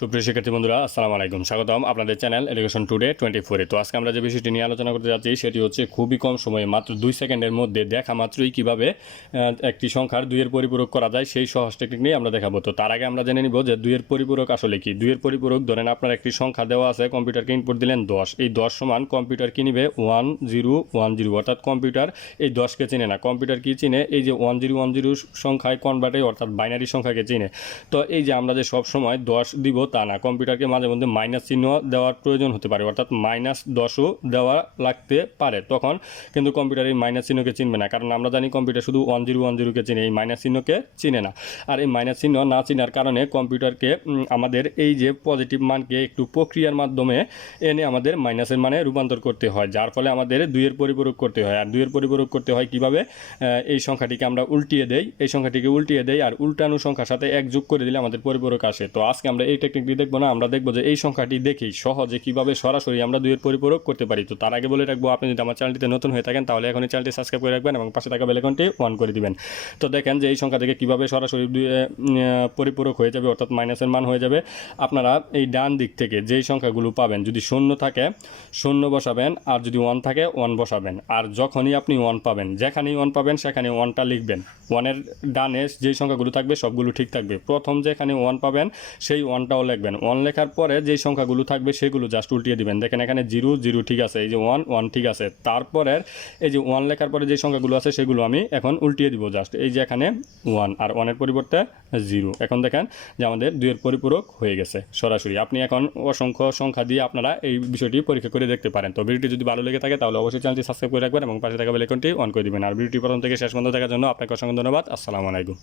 সুপ্রিয় শিক্ষার্থী বন্ধুরা আসসালামু আলাইকুম, স্বাগতম আপনাদের চ্যানেল এডুকেশন টুডে 24-এ। তো আজকে আমরা যে বিষয়টি নিয়ে আলোচনা করতে যাচ্ছি সেটি হচ্ছে খুবই কম সময়ে মাত্র 2 সেকেন্ডের মধ্যে দেখা মাত্রই কিভাবে একটি সংখ্যার 2 এর পরিপূরক করা যায় সেই সহজ টেকনিক নিয়ে আমরা দেখাবো। তো তার আগে আমরা জেনে নিব যে 2 এর পরিপূরক আসলে কি। 2 এর পরিপূরক ধরেন আপনার একটি সংখ্যা দেওয়া আছে, কম্পিউটারকে ইনপুট দিলেন 10, এই 10 সমান কম্পিউটার কি নিবে 1010, অর্থাৎ কম্পিউটার এই 10কে চিনে না। কম্পিউটার কি চিনে এই যে 1010 সংখ্যায় কনভার্ট অর্থাৎ বাইনারি সংখ্যাকে চিনে। তো এই যে আমরা যে সব সময় 10 দিব তা না, কম্পিউটারকে মাঝে মধ্যে মাইনাস চিহ্ন দেওয়ার প্রয়োজন হতে পারে, অর্থাৎ -10ও দেওয়া লাগতে পারে। তখন কিন্তু কম্পিউটার এই মাইনাস চিহ্নকে চিনবে না, কারণ আমরা জানি কম্পিউটার শুধু 1010কে চিনে, এই মাইনাস চিহ্নকে চিনে না। আর এই মাইনাস চিহ্ন না চিনার কারণে কম্পিউটারকে আমাদের এই যে পজিটিভ মানকে একটু প্রক্রিয়ার মাধ্যমে এনে আমাদের মাইনাসের মানে রূপান্তর করতে হয়, যার ফলে আমাদের 2 এর পরিপূরক করতে হয়। আর 2 এর পরিপূরক করতে হয় কিভাবে, এই সংখ্যাটিকে আমরা উল্টিয়ে দেই, এই সংখ্যাটিকে উল্টিয়ে দেই আর উল্টানো সংখ্যার সাথে 1 যোগ করে দিলে আমাদের পরিপূরক আসে। তো আজকে আমরা এই টেকনিকটি দেখবো না, আমরা দেখবো যে এই সংখ্যাটি দেখেই সহজে কিভাবে সরাসরি আমরা 2 এর পরিপূরক করতে পারি। তো তার আগে বলে রাখবো, আপনি যদি আমার চ্যানেলটিতে নতুন হয়ে থাকেন তাহলে এখনই চ্যানেলটি সাবস্ক্রাইব করে রাখবেন এবং পাশে থাকা বেল আইকনটি অন করে দিবেন। তো দেখেন যে এই সংখ্যা থেকে কিভাবে সরাসরি 2 পরিপূরক হয়ে যাবে, অর্থাৎ মাইনাসের মান হয়ে যাবে। আপনারা এই ডান দিক থেকে যেই সংখ্যাগুলো পাবেন, যদি 0 থাকে 0 বসাবেন, আর যদি 1 থাকে 1 বসাবেন। আর যখনই আপনি 1 পাবেন, যেখানেই 1 পাবেন সেখানে 1টা লিখবেন। 1-এর ডানে যেই সংখ্যাগুলো থাকবে সবগুলো ঠিক থাকবে। প্রথম যেখানে 1 পাবেন সেই 1টাও লিখবেন। 1 লেখার পরে যেই সংখ্যাগুলো থাকবে সেগুলো জাস্ট উল্টিয়ে দিবেন। দেখেন এখানে 0 0 ঠিক আছে, এই যে 1 1 ঠিক আছে। তারপরে এই যে 1 লেখার পরে যে সংখ্যাগুলো আছে সেগুলো আমি এখন উল্টিয়ে দিব জাস্ট। এই যে এখানে 1 আর 1-এর পরিবর্তে 0। এখন দেখেন যে আমাদের 2 এর পরিপূরক হয়ে গেছে সরাসরি। আপনি এখন অসংখ্য সংখ্যা দিয়ে আপনারা এই বিষয়টি পরীক্ষা করে দেখতে পারেন। তো ভিডিওটি যদি ভালো লেগে থাকে তাহলে অবশ্যই চ্যানেলটি সাবস্ক্রাইব করে রাখবেন এবং পাশে থাকা বেল আইকনটি অন করে দিবেন। আর ভিডিওটি প্রথম থেকে শেষ পর্যন্ত দেখার জন্য আপনাকে অসংখ্য ধন্যবাদ। আসসালামু আলাইকুম।